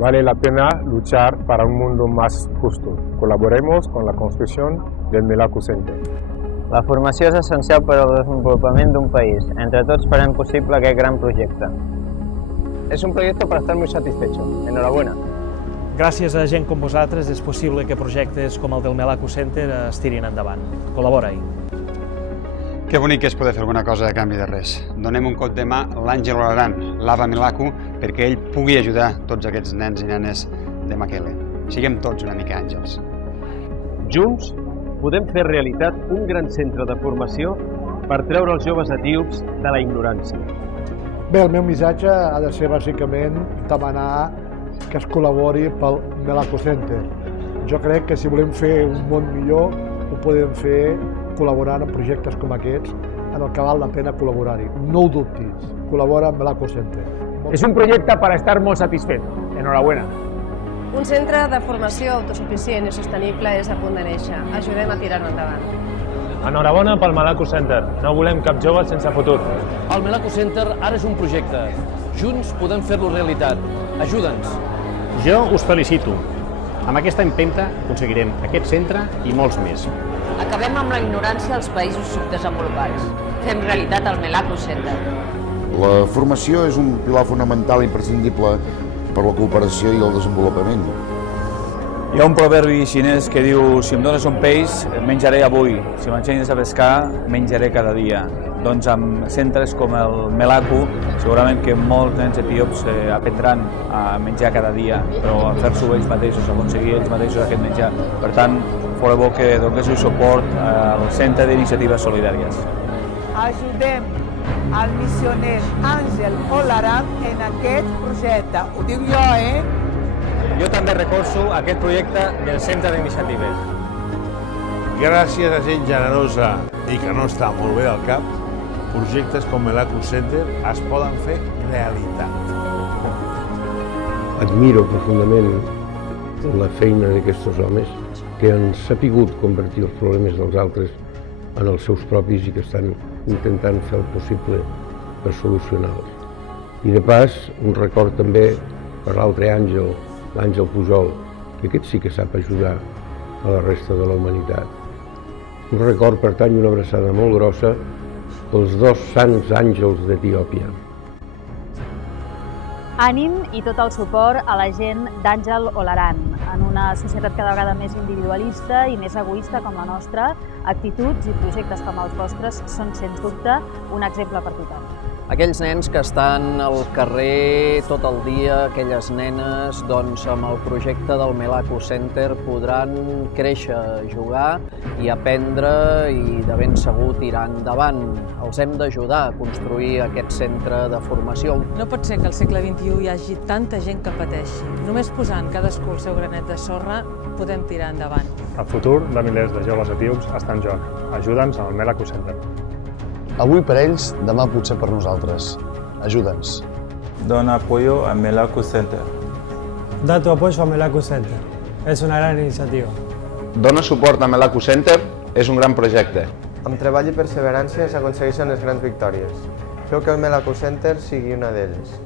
Vale la pena luchar para un mundo más justo. Colaboremos con la construcción del Melaku Center. La formació és essencial per al desenvolupament d'un país. Entre tots farem possible aquest gran projecte. Es un proyecto para estar muy satisfecho. Enhorabuena. Gràcies a gent com vosaltres és possible que projectes com el del Melaku Center es tirin endavant. Col·labora-hi. Que bonic és poder fer alguna cosa a canvi de res. Donem un cop de mà a l'Àngel Olaran, l'Ava Melaku, perquè ell pugui ajudar tots aquests nens i nenes de Makele. Siguem tots una mica àngels. Junts podem fer realitat un gran centre de formació per treure els joves etíops de la ignorància. Bé, el meu missatge ha de ser bàsicament demanar que es col·labori pel Melaku Center. Jo crec que si volem fer un món millor ho podem fer col·laborant en projectes com aquests en el que val la pena col·laborar-hi. No ho dubtis, col·labora amb Melaku Center. Es un proyecto para estar muy satisfecho. Enhorabuena. Un centre de formació autosuficient i sostenible és a punt de néixer. Ajudem a tirar-lo endavant. Enhorabona pel Melaku Center. No volem cap jove sense futur. El Melaku Center ara és un projecte. Junts podem fer-lo realitat. Ajuda'ns. Jo us felicito. Amb aquesta empenta aconseguirem aquest centre i molts més. Acabem amb la ignorància als països subdesenvolupats. Fem realitat el Melaku Center. La formació és un pilar fonamental i imprescindible per la cooperació i el desenvolupament. Hi ha un proverbi xinès que diu: si em dones un peix, menjaré avui. Si m'ensenyes a pescar, menjaré cada dia. Doncs amb centres com el Melaku, segurament que molts nens etíops aprendran a menjar cada dia, però a fer-s'ho ells mateixos, a aconseguir ells mateixos aquest menjar. Per tant, fora bo que donéssiu suport al Centre d'Iniciatives Solidàries. Ajudem al missioner Àngel Olaran en aquest projecte. Ho dic jo, Jo també recolzo aquest projecte del Centre d'Iniciatives. Gràcies a gent generosa i que no està molt bé al cap, projectes com Melaku Center es poden fer realitat. Admiro profundament la feina d'aquests homes que han sapigut convertir els problemes dels altres en els seus propis i que estan intentant fer el possible per solucionar-los. I de pas, un record també per l'altre àngel, l'Àngel Pujol, que aquest sí que sap ajudar a la resta de la humanitat. Un record, per tant, i una abraçada molt grossa pels dos sants àngels d'Etiòpia. Ànim i tot el suport a la gent d'Àngel Olaran. En una societat cada vegada més individualista i més egoista com la nostra, actituds i projectes com els vostres són, sens dubte, un exemple per tothom. Aquells nens que estan al carrer tot el dia, aquelles nenes, doncs amb el projecte del Melaku Center podran créixer, jugar i aprendre i de ben segur tirar endavant. Els hem d'ajudar a construir aquest centre de formació. No pot ser que al segle XXI hi hagi tanta gent que pateixi. Només posant cadascú el seu granet de sorra podem tirar endavant. El futur de milers de joves etíops està en joc. Ajuda'ns al Melaku Center. Avui per ells, demà potser per nosaltres. Ajuda'ns. Dona apoyo al Melaku Center. Da tu apoyo al Melaku Center. És una gran iniciativa. Dona suport al Melaku Center és un gran projecte. Amb treball i perseverància s'aconsegueixen les grans victòries. Feu que el Melaku Center sigui una d'elles.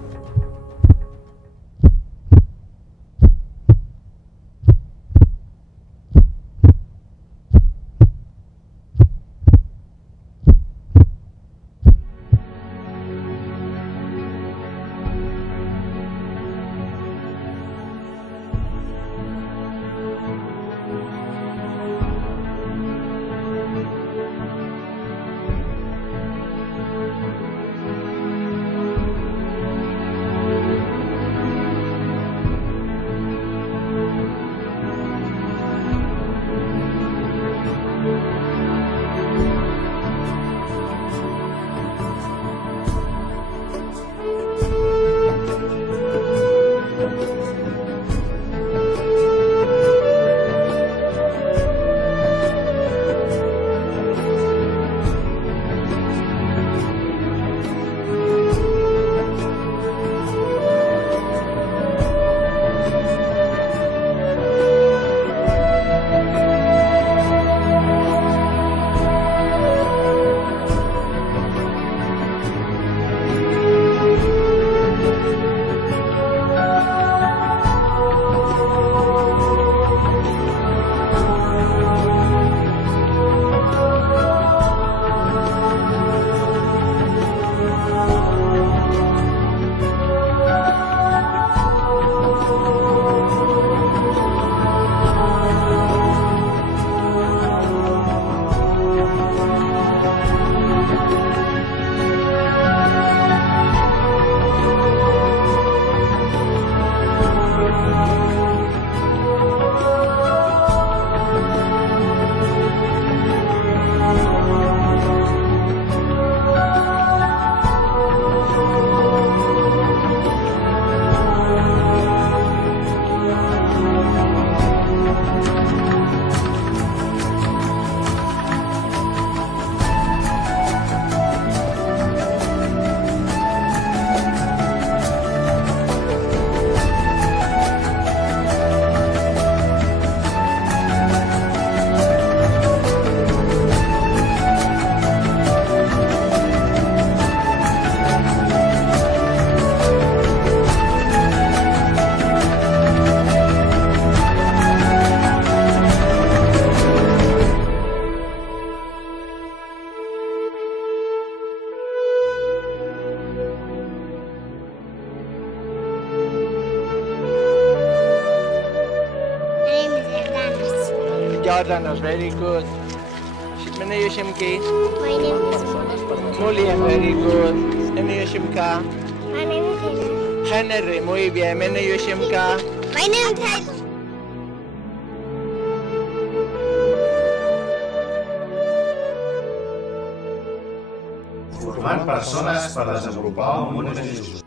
Jordan was very good. My name is Shimki. My name is Muli. Muli is very good. My name is Shimka. My name is Henry. Henry, muy bien. My name is Shimka. My name is Henry. Formant persones per desenvolupar un món més just.